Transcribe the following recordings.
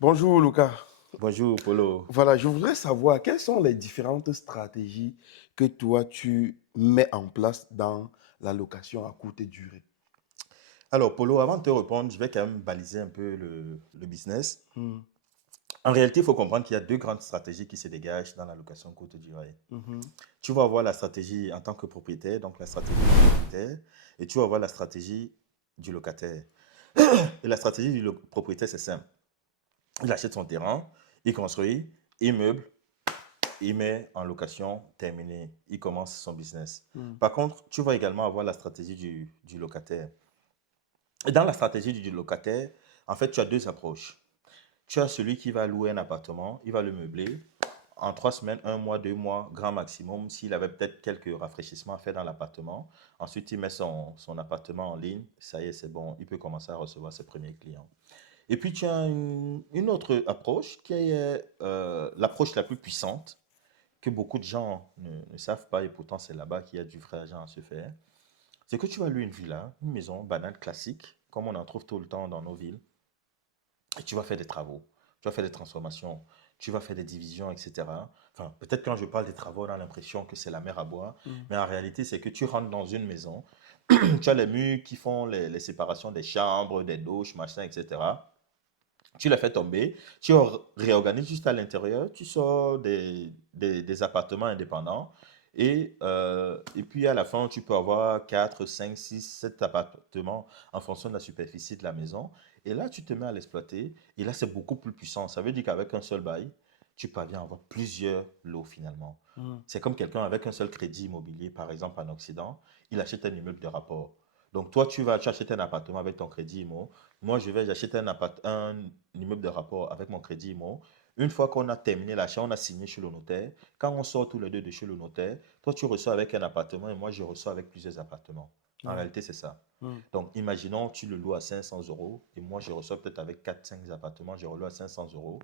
Bonjour Lucas. Bonjour Polo. Voilà, je voudrais savoir quelles sont les différentes stratégies que toi tu mets en place dans la location à courte durée. Alors Polo, avant de te répondre, je vais quand même baliser un peu le business. Hmm, En réalité, il faut comprendre qu'il y a deux grandes stratégies qui se dégagent dans la location courte durée. mhm, Tu vas avoir la stratégie en tant que propriétaire, donc la stratégie du propriétaire, et tu vas avoir la stratégie du locataire. Et la stratégie du propriétaire, c'est simple. Il achète son terrain, il construit, il meuble, il met en location, terminé. Il commence son business. hmm, Par contre, tu vas également avoir la stratégie du locataire. Et dans la stratégie du locataire, en fait, tu as deux approches. Tu as celui qui va louer un appartement, il va le meubler. En 3 semaines, un mois, 2 mois, grand maximum, s'il avait peut-être quelques rafraîchissements à faire dans l'appartement. Ensuite, il met son appartement en ligne. Ça y est, c'est bon, il peut commencer à recevoir ses premiers clients. Et puis, tu as une autre approche qui est l'approche la plus puissante que beaucoup de gens ne savent pas et pourtant c'est là-bas qu'il y a du vrai argent à se faire. C'est que tu vas louer une villa, une maison banale classique, comme on en trouve tout le temps dans nos villes, et tu vas faire des travaux, tu vas faire des transformations, tu vas faire des divisions, etc. Enfin, peut-être quand je parle des travaux, on a l'impression que c'est la mer à boire, hmm. mais en réalité, c'est que tu rentres dans une maison, tu as les murs qui font les séparations des chambres, des douches, machin, etc. Tu les fais tomber, tu réorganises juste à l'intérieur, tu sors des appartements indépendants et puis à la fin, tu peux avoir 4, 5, 6, 7 appartements en fonction de la superficie de la maison. Et là, tu te mets à l'exploiter et là, c'est beaucoup plus puissant. Ça veut dire qu'avec un seul bail, tu parviens à avoir plusieurs lots finalement. Hmm. C'est comme quelqu'un avec un seul crédit immobilier, par exemple en Occident, il achète un immeuble de rapport. Donc toi, tu achètes un appartement avec ton crédit immo. Moi, j'achète un immeuble de rapport avec mon crédit IMO. Une fois qu'on a terminé l'achat, on a signé chez le notaire. Quand on sort tous les deux de chez le notaire, toi, tu reçois avec un appartement et moi, je reçois avec plusieurs appartements. En Ouais, réalité, c'est ça. hmm. Donc, imaginons, tu le loues à 500 euros et moi, je reçois peut-être avec 4, 5 appartements, je reloue à 500 euros.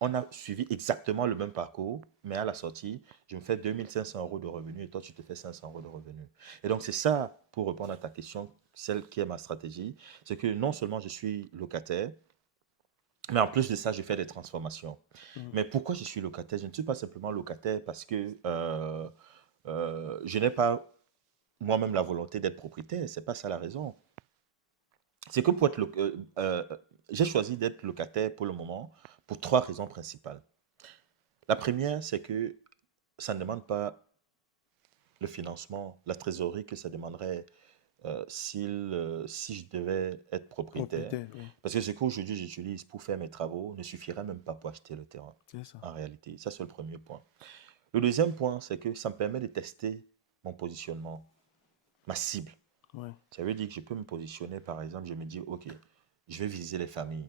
On a suivi exactement le même parcours, mais à la sortie, je me fais 2 500 € de revenus et toi, tu te fais 500 € de revenus. Et donc, c'est ça, pour répondre à ta question, celle qui est ma stratégie, c'est que non seulement je suis locataire, mais en plus de ça, je fais des transformations. Hmm. Mais pourquoi je suis locataire? Je ne suis pas simplement locataire parce que je n'ai pas moi-même la volonté d'être propriétaire. C'est pas ça la raison. C'est que pour être j'ai choisi d'être locataire pour le moment pour trois raisons principales. La première, c'est que ça ne demande pas le financement, la trésorerie que ça demanderait si je devais être propriétaire. Propriétaire, oui, Parce que ce qu'aujourd'hui j'utilise pour faire mes travaux ne suffirait même pas pour acheter le terrain, c'est ça. en réalité. Ça, c'est le premier point. Le deuxième point, c'est que ça me permet de tester mon positionnement, ma cible. Ouais. Ça veut dire que je peux me positionner, par exemple, je me dis, OK, je vais viser les familles,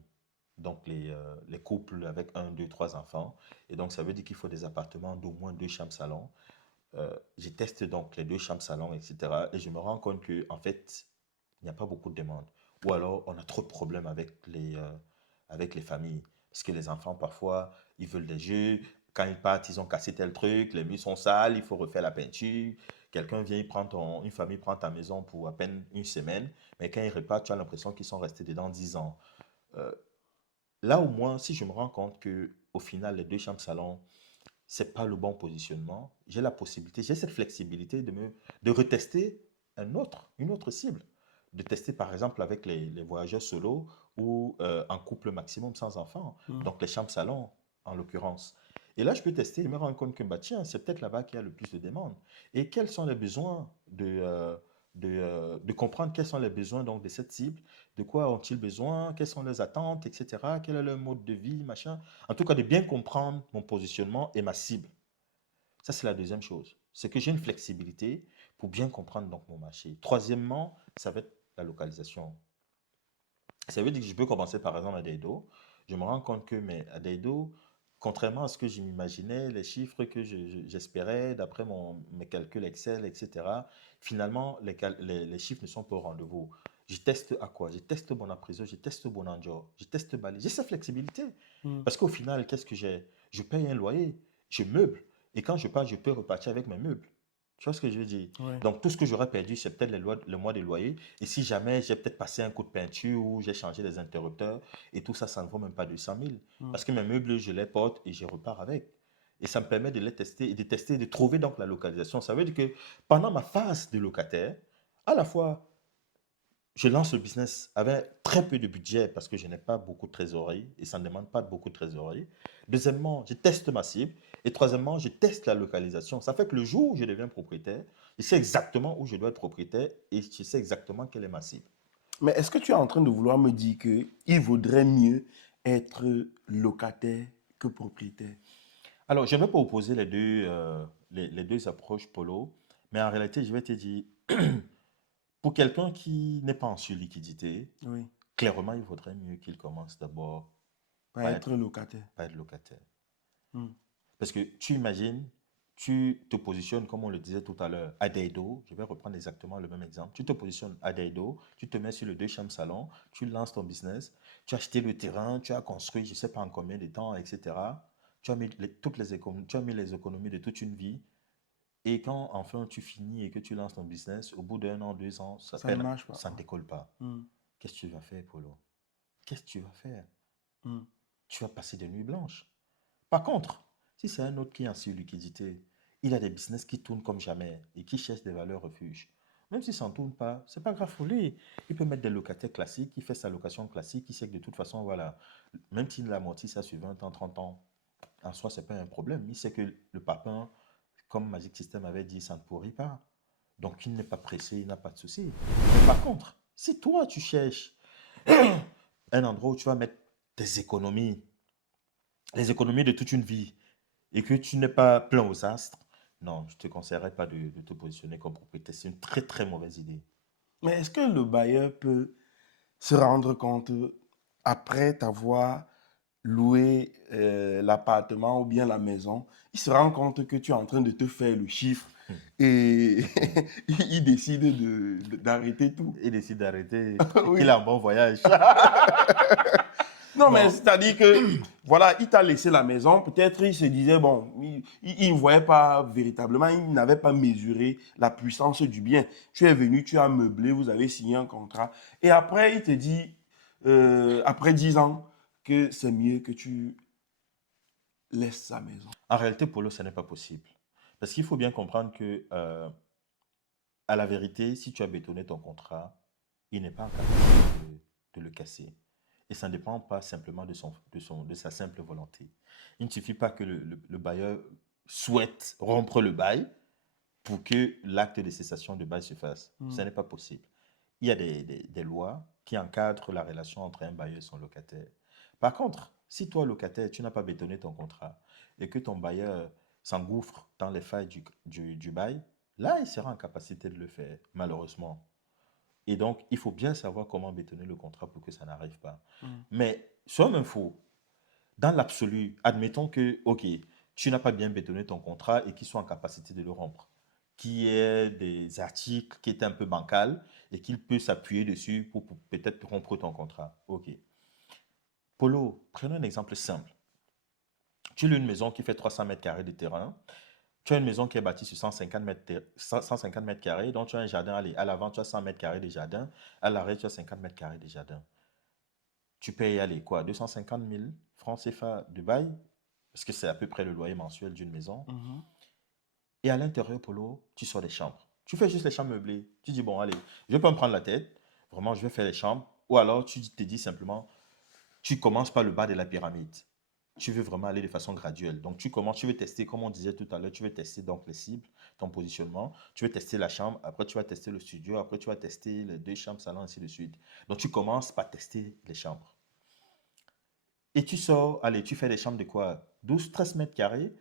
donc les couples avec un, deux, trois enfants. Et donc, ça veut dire qu'il faut des appartements d'au moins deux chambres salon. Je teste donc les deux chambres salon, etc. Et je me rends compte que en fait, il n'y a pas beaucoup de demandes. Ou alors, on a trop de problèmes avec les familles. Parce que les enfants, parfois, ils veulent des jeux. Quand ils partent, ils ont cassé tel truc. Les murs sont sales, il faut refaire la peinture. Quelqu'un vient, une famille prend ta maison pour à peine une semaine. Mais quand ils repartent, tu as l'impression qu'ils sont restés dedans 10 ans. Euh, Là, au moins, si je me rends compte que au final, les deux chambres salon, c'est pas le bon positionnement, j'ai la possibilité, j'ai cette flexibilité de retester une autre cible. De tester par exemple avec les voyageurs solo ou en couple maximum sans enfant, Hmm. donc les chambres salon en l'occurrence. Et là, je peux tester et me rendre compte que bah, tiens, c'est peut-être là-bas qu'il y a le plus de demandes. Et quels sont les besoins de comprendre quels sont les besoins donc, de cette cible, de quoi ont-ils besoin, quelles sont leurs attentes, etc. Quel est leur mode de vie, machin. En tout cas, de bien comprendre mon positionnement et ma cible. Ça, c'est la deuxième chose. C'est que j'ai une flexibilité pour bien comprendre donc mon marché. Troisièmement, ça va être la localisation. Ça veut dire que je peux commencer par exemple à Daido. Je me rends compte que mais à Daido, contrairement à ce que je m'imaginais, les chiffres que j'espérais, d'après mes calculs Excel, etc., finalement, les chiffres ne sont pas au rendez-vous. Je teste à quoi? Je teste Bonapriso, je teste Bonanjo, je teste Bali. J'ai cette flexibilité. Hmm. Parce qu'au final, qu'est-ce que j'ai? Je paye un loyer, je meuble. Et quand je pars, je peux repartir avec mes meubles. Tu vois ce que je veux dire? Ouais. Donc, tout ce que j'aurais perdu, c'est peut-être le mois de loyer. Et si jamais j'ai peut-être passé un coup de peinture ou j'ai changé les interrupteurs et tout ça, ça ne vaut même pas 200 000. Mm. Parce que mes meubles, je les porte et je repars avec. Et ça me permet de les tester et de tester, de trouver donc la localisation. Ça veut dire que pendant ma phase de locataire, à la fois, je lance le business avec très peu de budget parce que je n'ai pas beaucoup de trésorerie et ça ne demande pas beaucoup de trésorerie. Deuxièmement, je teste ma cible. Et troisièmement, je teste la localisation. Ça fait que le jour où je deviens propriétaire, je sais exactement où je dois être propriétaire et je sais exactement quelle est ma cible. Mais est-ce que tu es en train de vouloir me dire qu'il vaudrait mieux être locataire que propriétaire? Alors, je ne vais pas opposer les deux approches, Polo, mais en réalité, je vais te dire, pour quelqu'un qui n'est pas en surliquidité, Oui, clairement, il vaudrait mieux qu'il commence d'abord pas par être, être locataire. par être locataire. Mm. Parce que tu imagines, tu te positionnes, comme on le disait tout à l'heure, à Daido. Je vais reprendre exactement le même exemple. Tu te positionnes à Daido, tu te mets sur le deux chambres salon, tu lances ton business, tu as acheté le terrain, tu as construit, je ne sais pas en combien de temps, etc. Tu as mis tu as mis les économies de toute une vie. Et quand enfin tu finis et que tu lances ton business, au bout d'un an, 2 ans, Ça ne marche pas. ça ne décolle pas. Mm. Qu'est-ce que tu vas faire, Polo? Qu'est-ce que tu vas faire? Mm. Tu vas passer des nuits blanches. Par contre, si c'est un autre qui est en surliquidité, il a des business qui tournent comme jamais et qui cherchent des valeurs refuges. Même si ça ne tourne pas, c'est pas grave pour lui. Il peut mettre des locataires classiques, il fait sa location classique, il sait que de toute façon, voilà, même s'il l'amortit ça sur 20 ans, 30 ans, en soi, c'est pas un problème. Il sait que le papin, comme Magic System avait dit, ça ne pourrit pas. Donc, il n'est pas pressé, il n'a pas de souci. Mais par contre, si toi, tu cherches un endroit où tu vas mettre tes économies, les économies de toute une vie, et que tu n'es pas plein aux astres, non, je ne te conseillerais pas de te positionner comme propriétaire. C'est une très, très mauvaise idée. Mais est-ce que le bailleur peut se rendre compte, après t'avoir loué l'appartement ou bien la maison, il se rend compte que tu es en train de te faire le chiffre et il décide d'arrêter tout. Il décide d'arrêter et qu'il Oui. a un bon voyage. Non, mais Non, c'est-à-dire que, voilà, il t'a laissé la maison, peut-être il se disait, bon, il ne voyait pas véritablement, il n'avait pas mesuré la puissance du bien. Tu es venu, tu as meublé, vous avez signé un contrat. Et après, il te dit, après 10 ans, que c'est mieux que tu laisses sa maison. en réalité, Polo, ce n'est pas possible. Parce qu'il faut bien comprendre que, à la vérité, si tu as bétonné ton contrat, il n'est pas en capacité de le casser. Et ça ne dépend pas simplement de sa simple volonté. Il ne suffit pas que le bailleur souhaite rompre le bail pour que l'acte de cessation de bail se fasse. Ce Hmm. n'est pas possible. Il y a des lois qui encadrent la relation entre un bailleur et son locataire. Par contre, si toi, locataire, tu n'as pas bétonné ton contrat et que ton bailleur s'engouffre dans les failles du bail, là, il sera en capacité de le faire, malheureusement. Et donc, il faut bien savoir comment bétonner le contrat pour que ça n'arrive pas. Hmm. Mais, somme info, dans l'absolu, admettons que, OK, tu n'as pas bien bétonné ton contrat et qu'ils soient en capacité de le rompre, qui est des articles qui étaient un peu bancals et qu'il peut s'appuyer dessus pour peut-être rompre ton contrat. OK. Polo, prenons un exemple simple. Tu as une maison qui fait 300 mètres carrés de terrain. Tu as une maison qui est bâtie sur 150 mètres carrés. Donc, tu as un jardin. Allez, à l'avant, tu as 100 mètres carrés de jardin. À l'arrière, tu as 50 mètres carrés de jardin. Tu payes, allez, quoi, 250 000 francs CFA de bail, parce que c'est à peu près le loyer mensuel d'une maison. Mhm. Et à l'intérieur, Polo, tu sors des chambres. Tu fais juste les chambres meublées. Tu dis, bon, allez, je ne vais pas me prendre la tête. Vraiment, je vais faire les chambres. Ou alors, tu te dis simplement, tu commences par le bas de la pyramide. Tu veux vraiment aller de façon graduelle. Donc, tu commences, tu veux tester, comme on disait tout à l'heure, tu veux tester donc les cibles, ton positionnement. Tu veux tester la chambre. Après, tu vas tester le studio. Après, tu vas tester les deux chambres, salon, ainsi de suite. Donc, tu commences par tester les chambres. Et tu sors, allez, tu fais des chambres de quoi? 12, 13 mètres carrés.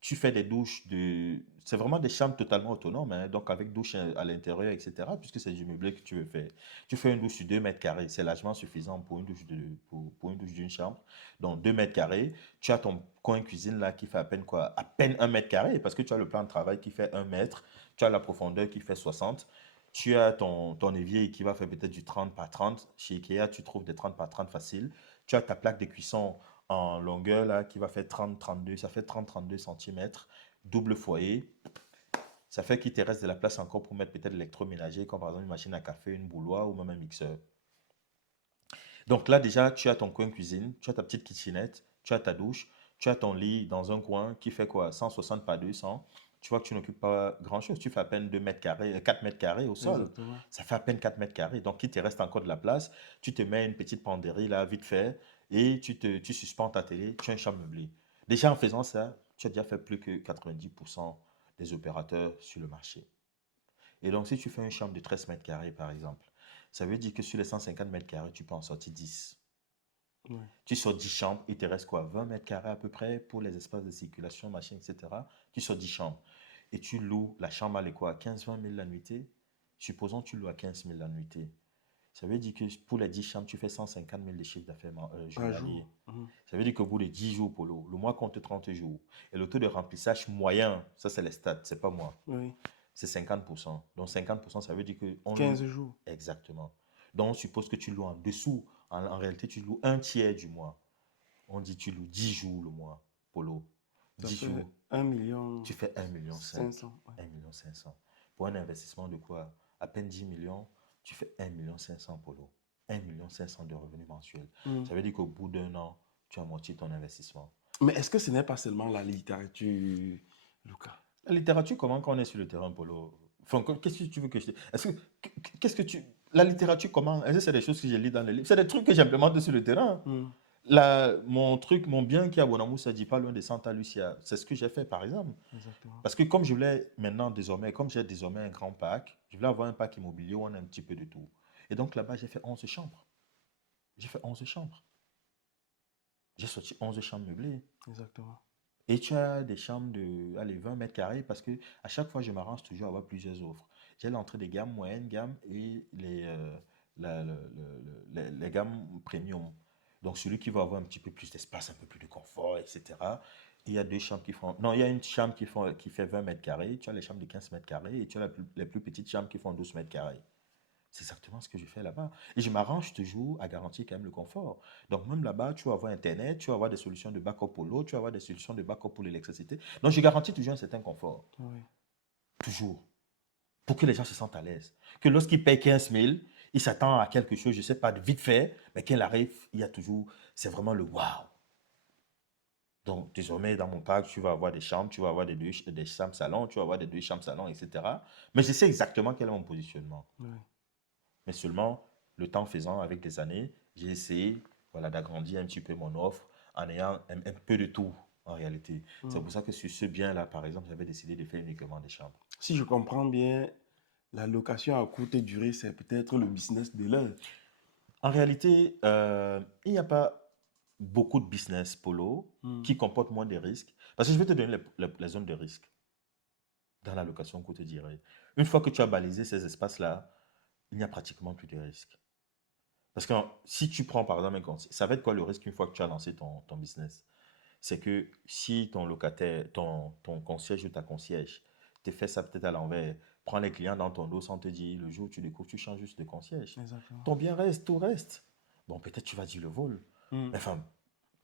Tu fais des douches de. C'est vraiment des chambres totalement autonomes, hein, donc avec douche à l'intérieur, etc., puisque c'est du meublé que tu veux faire. Tu fais une douche sur 2 mètres carrés, c'est largement suffisant pour une douche pour une douche d'une chambre. Donc 2 mètres carrés. Tu as ton coin cuisine là qui fait à peine quoi? À peine 1 mètre carré, parce que tu as le plan de travail qui fait 1 mètre. Tu as la profondeur qui fait 60. Tu as ton évier qui va faire peut-être du 30 par 30. Chez Ikea, tu trouves des 30 par 30 faciles. Tu as ta plaque de cuisson en longueur là qui va faire 30-32, ça fait 30-32 cm, double foyer. Ça fait qu'il te reste de la place encore pour mettre peut-être l'électroménager, comme par exemple une machine à café, une bouilloire ou même un mixeur. Donc là, déjà, tu as ton coin cuisine, tu as ta petite kitchenette, tu as ta douche, tu as ton lit dans un coin qui fait quoi? 160 par 200. Tu vois que tu n'occupes pas grand-chose. Tu fais à peine 2 mètres carrés, 4 mètres carrés au sol. Exactement. Ça fait à peine 4 mètres carrés. Donc, il te reste encore de la place. Tu te mets une petite penderie là, vite fait, et tu suspends ta télé. Tu as une chambre meublée. Déjà, en faisant ça, tu as déjà fait plus que 90% des opérateurs sur le marché. Et donc, si tu fais une chambre de 13 mètres carrés, par exemple, ça veut dire que sur les 150 mètres carrés, tu peux en sortir 10. Ouais. Tu sors 10 chambres, il te reste quoi? 20 mètres carrés à peu près pour les espaces de circulation, machin, etc. Tu sors 10 chambres. Et tu loues la chambre à quoi? 15-20 000 la nuitée. Supposons que tu loues à 15 000 la nuitée. Ça veut dire que pour les 10 chambres, tu fais 150 000 de chiffre d'affaires Par journalier. jour. Mhm. Ça veut dire qu'au bout de 10 jours, Polo, le mois compte 30 jours. Et le taux de remplissage moyen, ça c'est les stats, c'est pas moi, Oui. c'est 50%. Donc 50%, ça veut dire que 15 jours. exactement. Donc on suppose que tu loues en dessous. En réalité, tu loues un tiers du mois. On dit tu loues 10 jours le mois, Polo. Ça 10 fait jours, 1 million tu fais 1,5 million. 500. Ouais. 1,5 million. Pour un investissement de quoi? À peine 10 millions, tu fais 1,5 million, Polo. 1,5 million de revenus mensuels. Mhm. Ça veut dire qu'au bout d'un an, tu as moitié ton investissement. Mais est-ce que ce n'est pas seulement la littérature, Lucas? La littérature, comment quand on est sur le terrain, Polo? Enfin, qu'est-ce que tu veux que je dise? Qu'est-ce que tu... La littérature, comment? Est-ce que c'est des choses que j'ai lues dans les livres? C'est des trucs que j'implémente sur le terrain. Mhm. Mon truc, mon bien qui est à Bonamou, ça dit pas loin de Santa Lucia. C'est ce que j'ai fait, par exemple. Exactement. Parce que comme je voulais maintenant, désormais, comme j'ai désormais un grand parc, je voulais avoir un parc immobilier où on a un petit peu de tout. Et donc là-bas, j'ai fait 11 chambres. J'ai fait 11 chambres. J'ai sorti 11 chambres meublées. Exactement. Et tu as des chambres de allez, 20 mètres carrés parce que à chaque fois, je m'arrange toujours à avoir plusieurs offres. J'ai l'entrée des gammes, moyenne gamme et les gammes premium. Donc, celui qui va avoir un petit peu plus d'espace, un peu plus de confort, etc. Il y a deux chambres qui font. Non, il y a une chambre qui fait 20 mètres carrés. Tu as les chambres de 15 mètres carrés et tu as les plus petites chambres qui font 12 mètres carrés. C'est exactement ce que je fais là-bas. Et je m'arrange toujours à garantir quand même le confort. Donc, même là-bas, tu vas avoir Internet, tu vas avoir des solutions de backup pour l'eau, tu vas avoir des solutions de backup pour l'électricité. Donc, je garantis toujours un certain confort. Oui. Toujours. Pour que les gens se sentent à l'aise. Que lorsqu'ils payent 15 000, ils s'attendent à quelque chose, je ne sais pas, de vite fait, mais qu'il arrive, il y a toujours, c'est vraiment le waouh. Donc, désormais, dans mon parc, tu vas avoir des chambres, tu vas avoir des chambres salons, tu vas avoir des deux chambres salons, etc. Mais je sais exactement quel est mon positionnement. Oui. Mais seulement, le temps faisant, avec des années, j'ai essayé voilà, d'agrandir un petit peu mon offre en ayant un peu de tout en réalité. C'est Mhm. pour ça que sur ce bien-là, par exemple, j'avais décidé de faire uniquement des chambres. Si je comprends bien, la location à courte durée, c'est peut-être le business de l'heure. En réalité, il n'y a pas beaucoup de business polo Mhm. qui comportent moins de risques. Parce que je vais te donner les zones de risque dans la location courte durée. Une fois que tu as balisé ces espaces-là, il n'y a pratiquement plus de risques. Parce que si tu prends par exemple un conseil, ça va être quoi le risque une fois que tu as lancé ton business? C'est que si ton locataire, ton concierge ou ta concierge te fait ça peut-être à l'envers, prends les clients dans ton dos sans te dire, le jour où tu découvres, tu changes juste de concierge. Exactement. Ton bien reste, tout reste. Bon, peut-être tu vas dire le vol. Mhm. Mais enfin,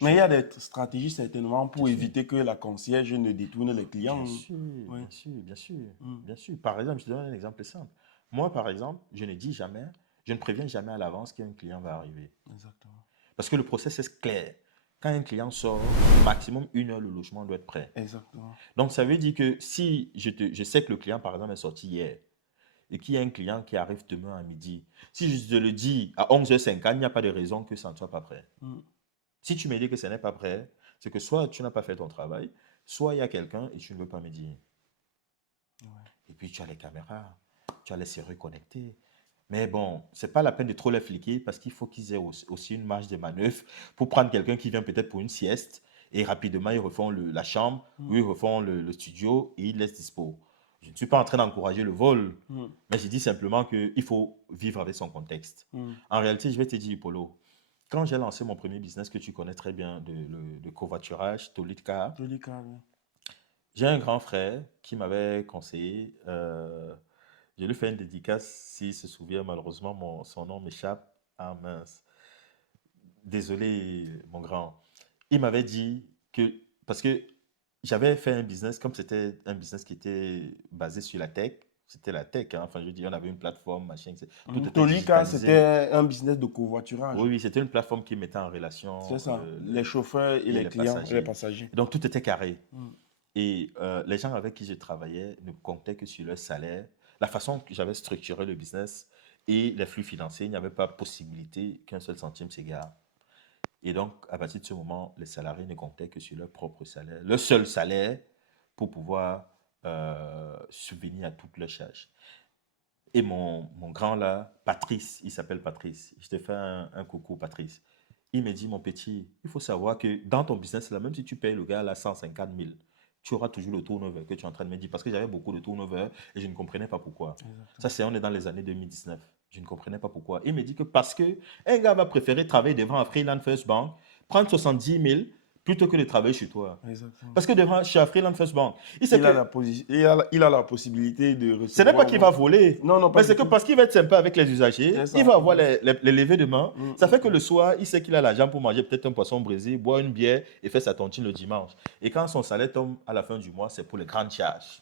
Mais il y a tu, des stratégies certainement bien pour sûr, éviter que la concierge ne détourne les bien clients. sûr, Oui. bien sûr, bien sûr, Mhm. bien sûr. Par exemple, je te donne un exemple simple. Moi, par exemple, je ne dis jamais, je ne préviens jamais à l'avance qu'un client va arriver. Exactement. Parce que le process est clair. Quand un client sort, maximum 1 heure, le logement doit être prêt. Exactement. Donc, ça veut dire que si je sais que le client, par exemple, est sorti hier et qu'il y a un client qui arrive demain à midi, si je te le dis à 11h50, il n'y a pas de raison que ça ne soit pas prêt. Mhm. Si tu me dis que ce n'est pas prêt, c'est que soit tu n'as pas fait ton travail, soit il y a quelqu'un et tu ne veux pas me dire. Ouais. Et puis, tu as les caméras, tu as les serrures connectées. Mais bon, c'est pas la peine de trop les fliquer parce qu'il faut qu'ils aient aussi une marge de manœuvre pour prendre quelqu'un qui vient peut-être pour une sieste et rapidement ils refont la chambre ou Mhm. ils refont le studio et ils laissent dispo. Je ne suis pas en train d'encourager le vol, Mhm. mais je dis simplement qu'il faut vivre avec son contexte. Mhm. En réalité, je vais te dire, Polo, quand j'ai lancé mon premier business que tu connais très bien de covoiturage, Tolitka, Joli cadre. j'ai un grand frère qui m'avait conseillé. Je lui fais une dédicace s'il se souvient. Malheureusement, son nom m'échappe. Ah mince. Désolé, mon grand. Il m'avait dit que, parce que j'avais fait un business, comme c'était un business qui était basé sur la tech, c'était la tech, hein. Enfin, je veux dire, on avait une plateforme, machin, tout était Tolika, digitalisé. c'était un business de covoiturage. Oui, oui, c'était une plateforme qui mettait en C'est relation ça. Les chauffeurs et et les les clients et les passagers. passagers. Et donc, tout était carré. Mm. Et les gens avec qui je travaillais ne comptaient que sur leur salaire. La façon que j'avais structuré le business et les flux financiers, il n'y avait pas possibilité qu'un seul centime s'égare. Et donc, à partir de ce moment, les salariés ne comptaient que sur leur propre salaire, leur seul salaire pour pouvoir subvenir à toutes leurs charges. Et mon grand là, Patrice, il s'appelle Patrice. Je te fais un coucou, Patrice. Il me dit, mon petit, il faut savoir que dans ton business là, même si tu payes le gars là 150 000, tu auras toujours le turnover que tu es en train de me dire. Parce que j'avais beaucoup de turnover et je ne comprenais pas pourquoi. Ça, Exactement. c'est, on est dans les années 2019. Je ne comprenais pas pourquoi. Il me dit que parce que un gars va préférer travailler devant un Freeland First Bank, prendre 70 000 plutôt que de travailler chez toi. Exactement. Parce que devant, chez un Freeland First Bank, il sait Il a que la il a la possibilité de ce n'est pas recevoir qu'il va donc. voler, Non, non, pas mais du c'est que tout. parce qu'il va être sympa avec les C'est usagers, il ça. va avoir les levées de main. Mm, Ça fait mm, que le mm. soir, il sait qu'il a l'argent pour manger peut-être un poisson brisé, boire une bière et faire sa tontine le dimanche. Et quand son salaire tombe à la fin du mois, c'est pour les grandes charges.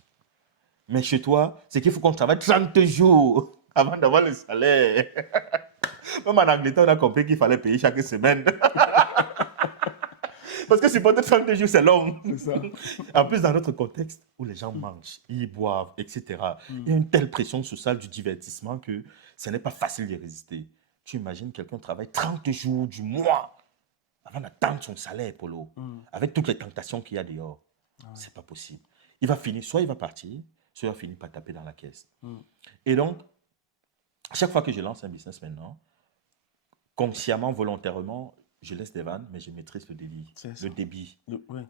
Mais chez toi, c'est qu'il faut qu'on travaille 30 jours avant d'avoir le salaire. Même en Angleterre, on a compris qu'il fallait payer chaque semaine. Parce que supporter 30 jours, c'est long. C'est ça. En plus, dans notre contexte où les gens mangent, ils boivent, etc., il y a une telle pression sociale du divertissement que ce n'est pas facile de résister. Tu imagines quelqu'un travaille 30 jours du mois avant d'attendre son salaire, Polo, Mm. avec toutes les tentations qu'il y a dehors. Ah ouais. C'est pas possible. Il va finir, soit il va partir, soit il va finir par taper dans la caisse. Mm. Et donc, à chaque fois que je lance un business maintenant, consciemment, volontairement, je laisse des vannes, mais je maîtrise le débit. C'est ça. Le débit. Oui.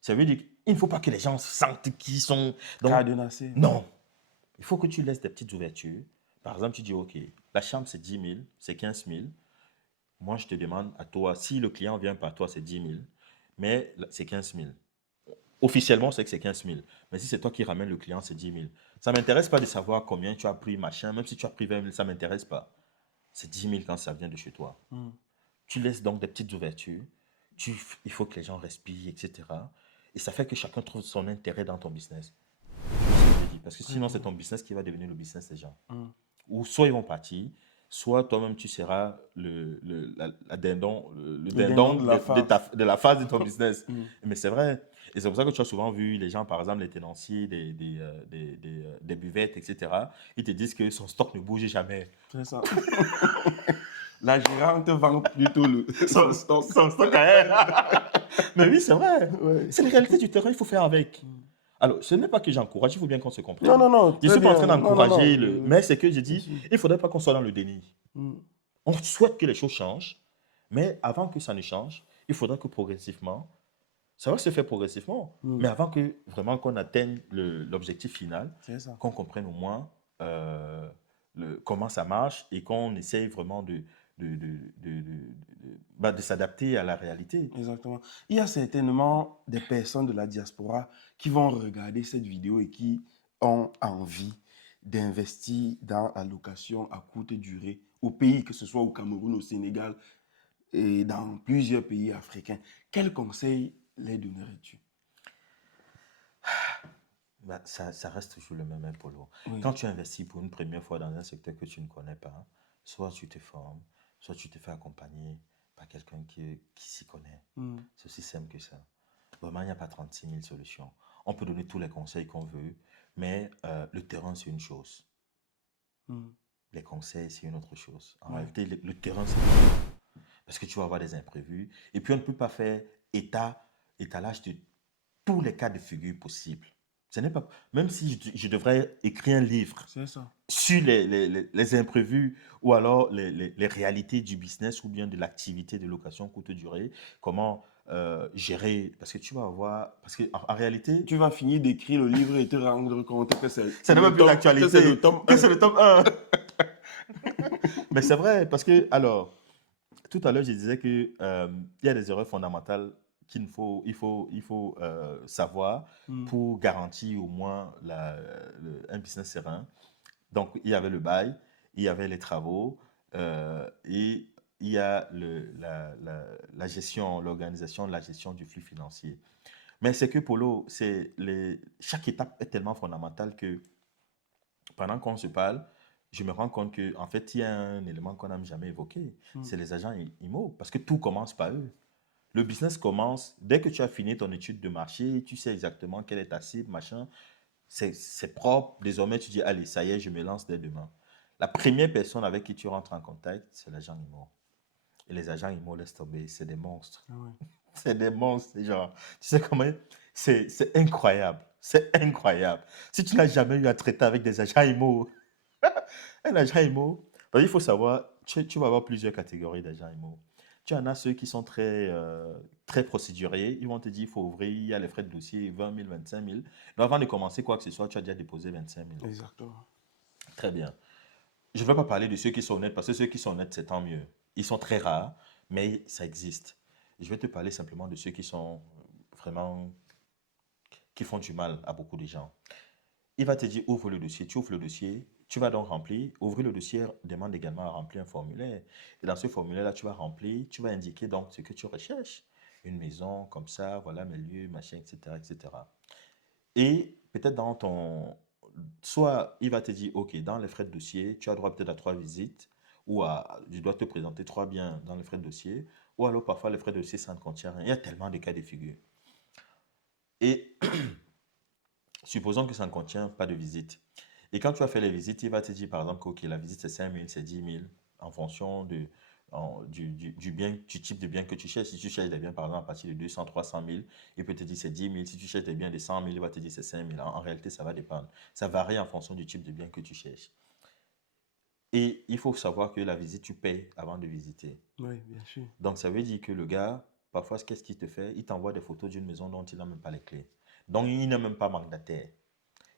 Ça veut dire qu'il ne faut pas que les gens sentent qu'ils sont. Donc, Cadenassé. non. Il faut que tu laisses des petites ouvertures. Par exemple, tu dis, OK, la chambre, c'est 10 000, c'est 15 000. Moi, je te demande à toi, si le client vient par toi, c'est 10 000, mais c'est 15 000. Officiellement, c'est que c'est 15 000. Mais si c'est toi qui ramènes le client, c'est 10 000. Ça ne m'intéresse pas de savoir combien tu as pris, machin. Même si tu as pris 20 000, ça ne m'intéresse pas. C'est 10 000 quand ça vient de chez toi. Mm. Tu laisses donc des petites ouvertures. Il faut que les gens respirent, etc. Et ça fait que chacun trouve son intérêt dans ton business. Parce que sinon, c'est ton business qui va devenir le business des gens. Mm. Ou soit ils vont partir, soit toi-même tu seras la dindon, le dindon dindon de la farce. de la phase de ton business. Mm. Mais c'est vrai. Et c'est pour ça que tu as souvent vu les gens, par exemple, les tenanciers des buvettes, etc. Ils te disent que son stock ne bouge jamais. C'est ça. La gérante vend plutôt son stock. Son stock à elle. Mais oui, c'est vrai. Ouais. C'est la réalité du terrain, il faut faire avec. Mm. Alors, ce n'est pas que j'encourage, il faut bien qu'on se comprenne. Non, non, non. Je ne Très suis pas en bien. train Non, non, d'encourager non. Mais c'est que je Bien dis, sûr. il ne faudrait pas qu'on soit dans le déni. Mm. On souhaite que les choses changent, mais avant que ça ne change, il faudra que progressivement, ça va se faire progressivement, Mm. mais avant que vraiment qu'on atteigne l'objectif final, C'est ça. qu'on comprenne au moins comment ça marche et qu'on essaye vraiment de s'adapter à la réalité. Exactement. Il y a certainement des personnes de la diaspora qui vont regarder cette vidéo et qui ont envie d'investir dans la location à courte durée au pays, que ce soit au Cameroun, au Sénégal et dans plusieurs pays africains. Quels conseils les donnerais-tu? Bah, ça reste toujours le même, hein, Polo. Oui. Quand tu investis pour une première fois dans un secteur que tu ne connais pas, soit tu te formes, soit tu te fais accompagner par quelqu'un qui s'y connaît. Mm. C'est aussi simple que ça. Vraiment, il n'y a pas 36 000 solutions. On peut donner tous les conseils qu'on veut, mais le terrain, c'est une chose. Mm. Les conseils, c'est une autre chose. En Ouais. réalité, le terrain, c'est une chose. Parce que tu vas avoir des imprévus. Et puis, on ne peut pas faire étalage de tous les cas de figure possibles. Ce n'est pas, même si je devrais écrire un livre C'est ça. sur les imprévus ou alors les réalités du business ou bien de l'activité de location courte durée, comment gérer, parce que tu vas avoir, parce qu'en réalité, Tu vas finir d'écrire le livre et te rendre compte que ça c'est n'est le même plus tome- d'actualité, que c'est le tome que 1. c'est le tome 1. Mais c'est vrai, parce que, alors, tout à l'heure, je disais qu'il y a des erreurs fondamentales qu'il faut savoir Mm. pour garantir au moins un business serein. Donc, il y avait le bail, il y avait les travaux et il y a la gestion, l'organisation, la gestion du flux financier. Mais c'est que Polo, chaque étape est tellement fondamentale que pendant qu'on se parle, je me rends compte qu'en fait, il y a un élément qu'on n'a jamais évoqué, Hmm. c'est les agents IMO, parce que tout commence par eux. Le business commence dès que tu as fini ton étude de marché, tu sais exactement quelle est ta cible, machin, c'est propre. Désormais, tu dis, allez, ça y est, je me lance dès demain. La première personne avec qui tu rentres en contact, c'est l'agent IMO. Et les agents IMO, laisse tomber, c'est des monstres. Ah ouais. C'est des monstres, c'est genre, tu sais comment, c'est incroyable. C'est incroyable. Si tu n'as jamais eu à traiter avec des agents IMO, un agent IMO, parce qu'il faut savoir, tu vas avoir plusieurs catégories d'agents IMO. Tu en as ceux qui sont très procéduriers. Ils vont te dire, il faut ouvrir, il y a les frais de dossier, 20 000, 25 000. Mais avant de commencer quoi que ce soit, tu as déjà déposé 25 000. Exactement. Très bien. Je ne vais pas parler de ceux qui sont honnêtes, parce que ceux qui sont honnêtes, c'est tant mieux. Ils sont très rares, mais ça existe. Je vais te parler simplement de ceux qui sont vraiment, qui font du mal à beaucoup de gens. Il va te dire, ouvre le dossier, tu ouvres le dossier, tu vas donc remplir. Ouvrir le dossier demande également à remplir un formulaire. Et dans ce formulaire-là, tu vas remplir, tu vas indiquer donc ce que tu recherches. Une maison comme ça, voilà mes lieux, machin, etc., etc. Et peut-être dans ton... Soit il va te dire, OK, dans les frais de dossier, tu as droit peut-être à 3 visites, ou je dois te présenter 3 biens dans les frais de dossier, ou alors parfois les frais de dossier, ça ne contient rien. Il y a tellement de cas de figure. Et supposons que ça ne contient pas de visite. Et quand tu as fait les visites, il va te dire par exemple que OK, la visite c'est 5 000, c'est 10 000 en fonction du bien, du type de bien que tu cherches. Si tu cherches des biens par exemple à partir de 200, 300 000, il peut te dire c'est 10 000. Si tu cherches des biens de 100 000, il va te dire c'est 5 000. En réalité, ça va dépendre. Ça varie en fonction du type de bien que tu cherches. Et il faut savoir que la visite, tu payes avant de visiter. Oui, bien sûr. Donc, ça veut dire que le gars, parfois, qu'est-ce qu'il te fait? Il t'envoie des photos d'une maison dont il n'a même pas les clés. Donc, il n'est même pas mandataire.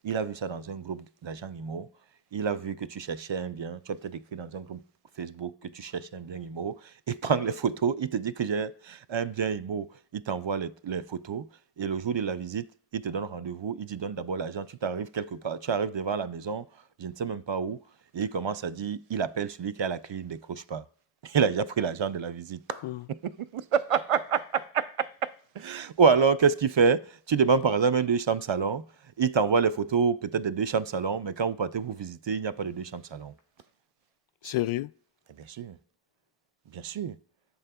Il a vu ça dans un groupe d'agents IMO. Il a vu que tu cherchais un bien. Tu as peut-être écrit dans un groupe Facebook que tu cherchais un bien IMO. Il prend les photos. Il te dit que j'ai un bien IMO. Il t'envoie les photos. Et le jour de la visite, il te donne rendez-vous. Il te donne d'abord l'argent. Tu t'arrives quelque part. Tu arrives devant la maison. Je ne sais même pas où. Et il commence à dire, il appelle celui qui a la clé. Il ne décroche pas. Il a déjà pris l'argent de la visite. Hmm. Ou alors, qu'est-ce qu'il fait? Tu demandes par exemple un deux chambres salon, il t'envoie les photos peut-être des deux chambres salon, mais quand vous partez vous visiter, il n'y a pas de deux chambres salon. Sérieux? Et bien sûr, bien sûr.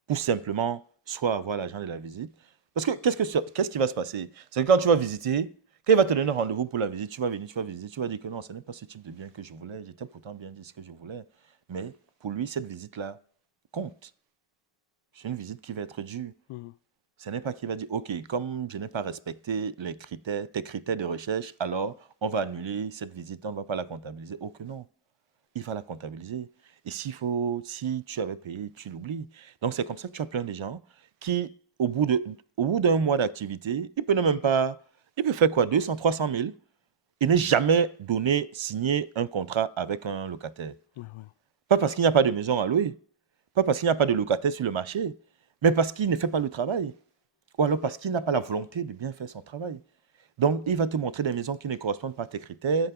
Pour simplement soit avoir l'argent de la visite. Parce que qu'est-ce qui va se passer? C'est que quand tu vas visiter, quand il va te donner rendez-vous pour la visite, tu vas venir, tu vas visiter, tu vas dire que non, ce n'est pas ce type de bien que je voulais. J'étais pourtant bien dit ce que je voulais. Mais pour lui, cette visite-là compte. C'est une visite qui va être due. Hmm. Ce n'est pas qu'il va dire, OK, comme je n'ai pas respecté tes critères de recherche, alors on va annuler cette visite, on ne va pas la comptabiliser. Oh que non, il va la comptabiliser. Et si tu avais payé, tu l'oublies. Donc c'est comme ça que tu as plein de gens qui, au bout d'un mois d'activité, il peut ne même pas, il peut faire quoi, 200, 300 000 et ne jamais donner, signer un contrat avec un locataire. Ouais, ouais. Pas parce qu'il n'y a pas de maison à louer, pas parce qu'il n'y a pas de locataire sur le marché, mais parce qu'il ne fait pas le travail. Ou alors parce qu'il n'a pas la volonté de bien faire son travail. Donc, il va te montrer des maisons qui ne correspondent pas à tes critères.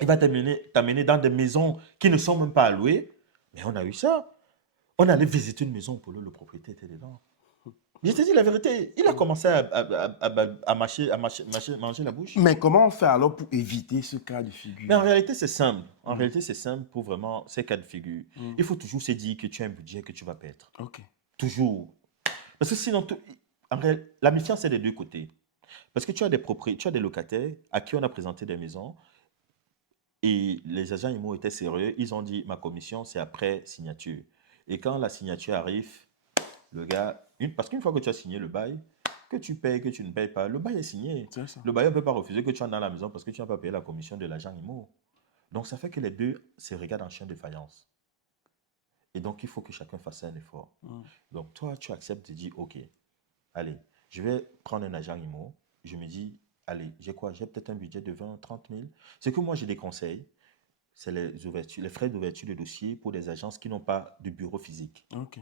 Il va t'amener dans des maisons qui ne sont même pas allouées. Mais on a eu ça. On allait visiter une maison pour le propriétaire était dedans. Je te dis la vérité, il a Hmm. commencé à manger la bouche. Mais comment on fait alors pour éviter ce cas de Mais en figure? réalité, c'est simple. En Hmm. réalité, c'est simple pour vraiment ces cas de figure. Hmm. Il faut toujours se dire que tu as un budget que tu vas perdre. Ok. Toujours. Parce que sinon, la méfiance est des deux côtés. Parce que tu as tu as des locataires à qui on a présenté des maisons et les agents IMO étaient sérieux. Ils ont dit, ma commission, c'est après signature. Et quand la signature arrive, le gars, parce qu'une fois que tu as signé le bail, que tu payes, que tu ne payes pas, le bail est signé. C'est ça. Le bailleur ne peut pas refuser que tu en dans la maison parce que tu n'as pas payé la commission de l'agent IMO. Donc, ça fait que les deux se regardent en chien de faïence. Et donc, il faut que chacun fasse un effort. Hmm. Donc, toi, tu acceptes de dire, OK, allez, je vais prendre un agent IMO. Je me dis, allez, j'ai quoi? J'ai peut-être un budget de 20, 30 000. Ce que moi, je déconseille, c'est les frais d'ouverture de dossier pour des agences qui n'ont pas de bureau physique. Ok.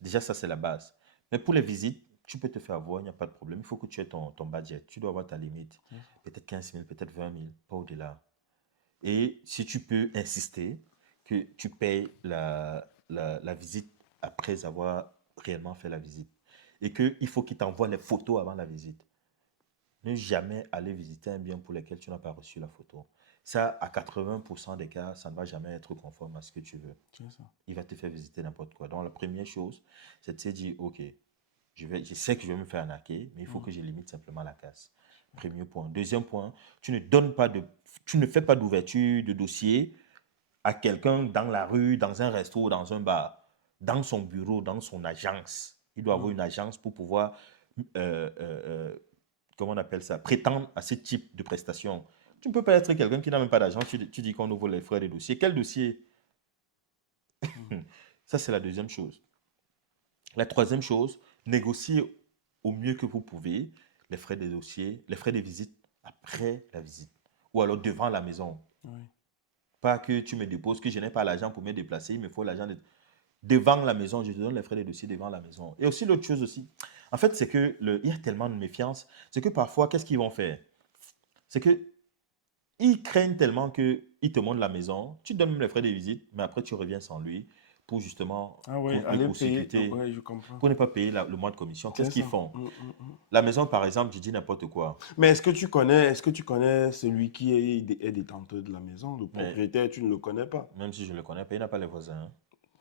Déjà, ça, c'est la base. Mais pour les visites, tu peux te faire avoir, il n'y a pas de problème. Il faut que tu aies ton budget. Tu dois avoir ta limite. C'est ça. Peut-être 15 000, peut-être 20 000, pas au-delà. Et si tu peux insister que tu payes la visite après avoir réellement fait la visite. et qu'il faut qu'il t'envoie les photos avant la visite. Ne jamais aller visiter un bien pour lequel tu n'as pas reçu la photo. Ça, à 80% des cas, ça ne va jamais être conforme à ce que tu veux. C'est ça. Il va te faire visiter n'importe quoi. Donc, la première chose, c'est de se dire, OK, je sais que je vais me faire arnaquer, mais il faut que je limite simplement la casse. Premier point. Deuxième point, tu ne fais pas d'ouverture de dossier à quelqu'un dans la rue, dans un resto, dans un bar, dans son bureau, dans son agence. Il doit avoir une agence pour pouvoir, euh, euh, euh, comment on appelle ça, prétendre à ce type de prestations. Tu ne peux pas être quelqu'un qui n'a même pas d'agence, tu dis qu'on ouvre les frais de dossier. Quel dossier? Ça, c'est la deuxième chose. La troisième chose, négocier au mieux que vous pouvez les frais de dossier, les frais de visite après la visite ou alors devant la maison. Oui. Pas que tu me déposes, que je n'ai pas l'argent pour me déplacer, il me faut l'argent devant la maison, je te donne les frais de dossier devant la maison. Et aussi l'autre chose aussi, en fait, c'est que il y a tellement de méfiance, c'est que parfois, qu'est-ce qu'ils vont faire? C'est que ils craignent tellement qu'ils te montrent la maison, tu donnes même les frais de visite, mais après tu reviens sans lui pour justement, Ah oui, pour le aller payer. court-circuiter, Oui, je comprends. pour ne pas payer le mois de commission. C'est Qu'est-ce qu'ils ça. font? La maison, par exemple, je dis n'importe quoi. Mais est-ce que tu connais celui qui est détenteur de la maison, le Mais propriétaire, tu ne le connais pas? même si je ne le connais pas, il n'a pas les voisins, hein.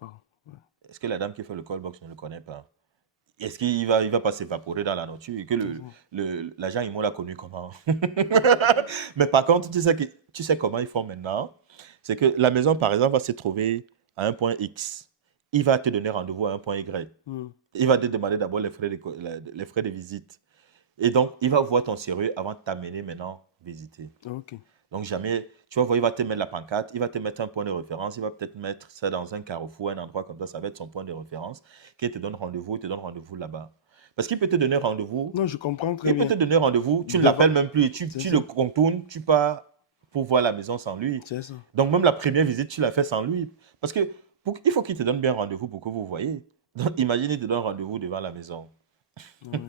Ah, ouais. Est-ce que la dame qui fait le call box ne le connaît pas? Est-ce qu'il il va pas s'évaporer dans la nature et que C'est ça. l'agent IMO l'a connu comment? Mais par contre, tu sais comment ils font maintenant? C'est que la maison, par exemple, va se trouver à un point X. Il va te donner rendez-vous à un point Y. Hmm. Il va te demander d'abord les frais de visite. Et donc, il va voir ton sérieux avant de t'amener maintenant visiter. Ok. Donc, jamais, tu vas voir, il va te mettre la pancarte, il va te mettre un point de référence, il va peut-être mettre ça dans un carrefour, un endroit comme ça va être son point de référence, qu'il te donne rendez-vous, il te donne rendez-vous là-bas. Parce qu'il peut te donner rendez-vous, Non, je comprends très il peut bien. te donner rendez-vous, tu ne Devant- l'appelles même plus et C'est tu ça. le contournes, tu pars pour voir la maison sans lui. C'est ça. Donc, même la première visite, tu l'as fait sans lui. Parce que il faut qu'il te donne bien rendez-vous pour que vous voyez. Donc, imagine, il te donne rendez-vous devant la maison. Ouais.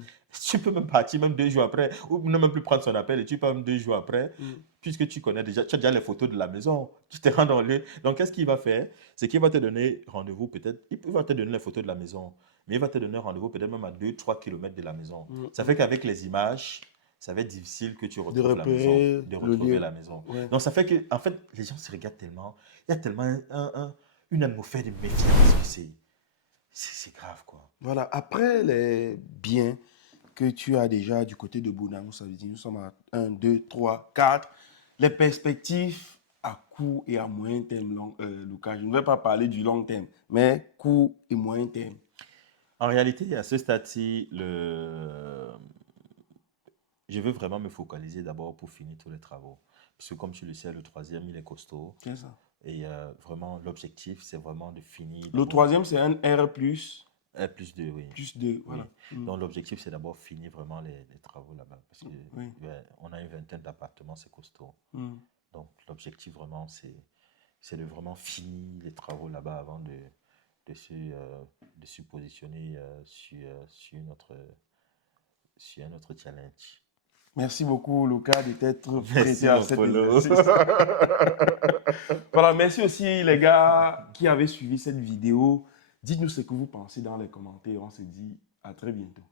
Tu peux même partir même 2 jours après, ou ne même plus prendre son appel et tu pars même 2 jours après, Hmm. puisque tu connais déjà, tu as déjà les photos de la maison, tu te rends dans le lieu. Donc, qu'est-ce qu'il va faire? C'est qu'il va te donner rendez-vous peut-être, il va te donner les photos de la maison, mais il va te donner rendez-vous peut-être même à 2-3 km de la maison. Hmm. Ça fait qu'avec les images, ça va être difficile que tu De retrouves la maison, repérer de le retrouver lieu. la maison. Ouais. Donc, ça fait que, en fait, les gens se regardent tellement, il y a tellement une atmosphère de méfiance que c'est grave, quoi. Voilà. Après les biens que tu as déjà du côté de Bonamou, ça veut dire nous sommes à 1, 2, 3, 4. Les perspectives à court et à moyen terme, Lucas, je ne vais pas parler du long terme, mais court et moyen terme. En réalité, à ce stade-ci, je veux vraiment me focaliser d'abord pour finir tous les travaux. Parce que comme tu le sais, le troisième, il est costaud. C'est ça. Et vraiment, l'objectif, c'est vraiment de finir Le d'abord. troisième, c'est un R plus, Plus 2, oui. plus 2. Voilà. Oui. Donc, l'objectif, c'est d'abord finir vraiment les travaux là-bas. Parce que Oui. on a une vingtaine d'appartements, c'est costaud. Mm. Donc, l'objectif vraiment, c'est de vraiment finir les travaux là-bas avant de se positionner sur un autre challenge. Merci beaucoup, Lucas, de t'être Merci, prêté à mon cet Polo. exercice. Voilà, merci aussi les gars qui avaient suivi cette vidéo. Dites-nous ce que vous pensez dans les commentaires. On se dit à très bientôt.